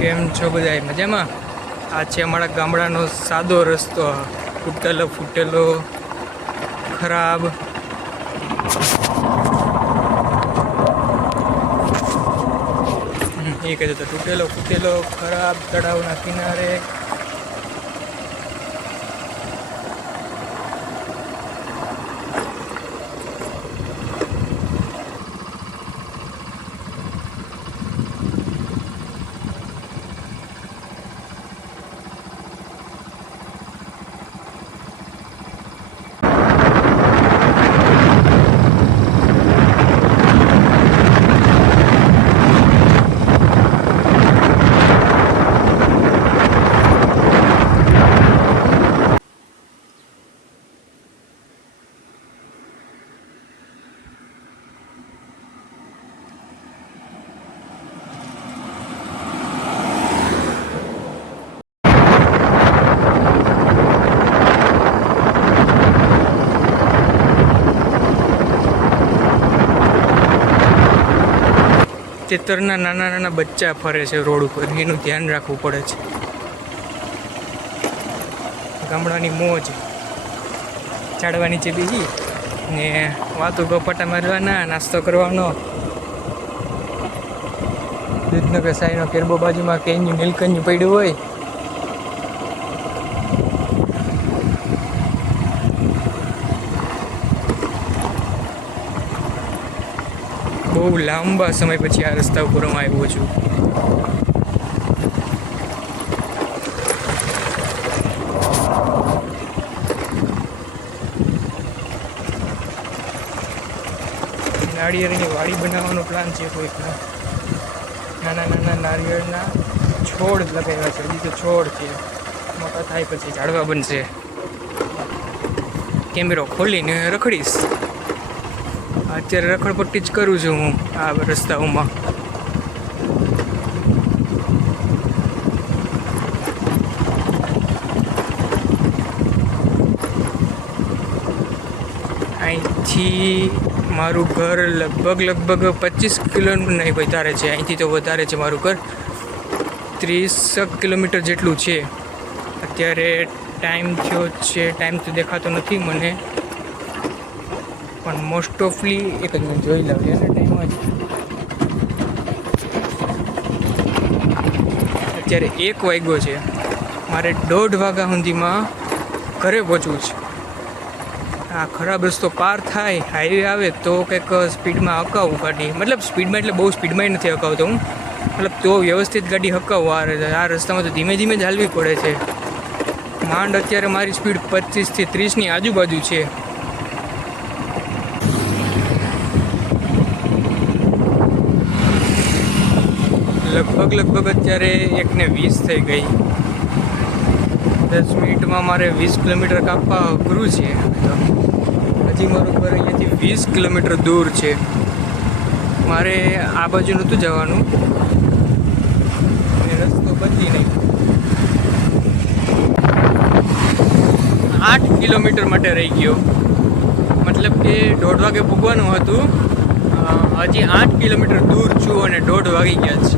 કેમ છો બધા મજામાં? આ છે અમારા ગામડાનો સાદો રસ્તો, તૂટેલો ફૂટેલો ખરાબ. એ કહેતો તો તૂટેલો ફૂટેલો ખરાબ તળાવના કિનારે. ચેતરના નાના નાના બચ્ચા ફરે છે રોડ ઉપર, એનું ધ્યાન રાખવું પડે છે. ગામડાની મોજ, ઝાડવા નીચે બેસી ને વાતો ગપાટા મારવાના, નાસ્તો કરવાનો. દૂધનો કે સાઈનો કેરબો બાજુમાં કેન્યું નીલકન્યું પડ્યું હોય. બહુ લાંબા સમય પછી આ રસ્તા ઉપર હું આવ્યો છું. નાળિયેરની વાડી બનાવવાનો પ્લાન છે કોઈકનો. નાના નાના નાળિયેરના છોડ લગાવ્યા છે, હજી તો છોડ છે, મોટા થાય પછી ઝાડવા બનશે. કેમેરો ખોલીને રખડીશ. અત્યારે રખડપટ્ટી જ કરું છું હું આ રસ્તાઓમાં. અહીંથી મારું ઘર લગભગ 25 કિલોમીટર નહીં વધારે છે. અહીંથી તો વધારે છે મારું ઘર, 30 કિલોમીટર જેટલું છે. અત્યારે ટાઈમ થયો છે, ટાઈમ તો દેખાતો નથી મને, પણ મોસ્ટ ઓફલી એક જ મિનિટ જોઈ લાવીએ ને ટાઈમ જ. અત્યારે 1 વાગ્યો છે. મારે 1:30 વાગ્યા સુધીમાં ઘરે પહોંચવું છે. આ ખરાબ રસ્તો પાર થાય, હાઈવે આવે તો કંઈક સ્પીડમાં હકાવું ગાડી, મતલબ સ્પીડમાં એટલે બહુ સ્પીડમાં નથી હકાવતો હું, મતલબ તો વ્યવસ્થિત ગાડી હકાવું. આ રસ્તામાં તો ધીમે ધીમે જ હાલવી પડે છે. માંડ અત્યારે મારી સ્પીડ 25 થી 30ની આજુબાજુ છે. લગભગ અત્યારે 1:20 થઈ ગઈ. 10 મિનિટમાં મારે 20 કિલોમીટર કાપવા અઘરું છે. હજી મારું ઘર અહીંયાથી 20 કિલોમીટર દૂર છે. મારે આ બાજુ નહોતું જવાનું, રસ્તો બદલી નહીં. 8 કિલોમીટર માટે રહી ગયો, મતલબ કે 1:30 વાગે પૂગવાનું હતું. હજી 8 કિલોમીટર દૂર છું અને 1:30 વાગી ગયા છે.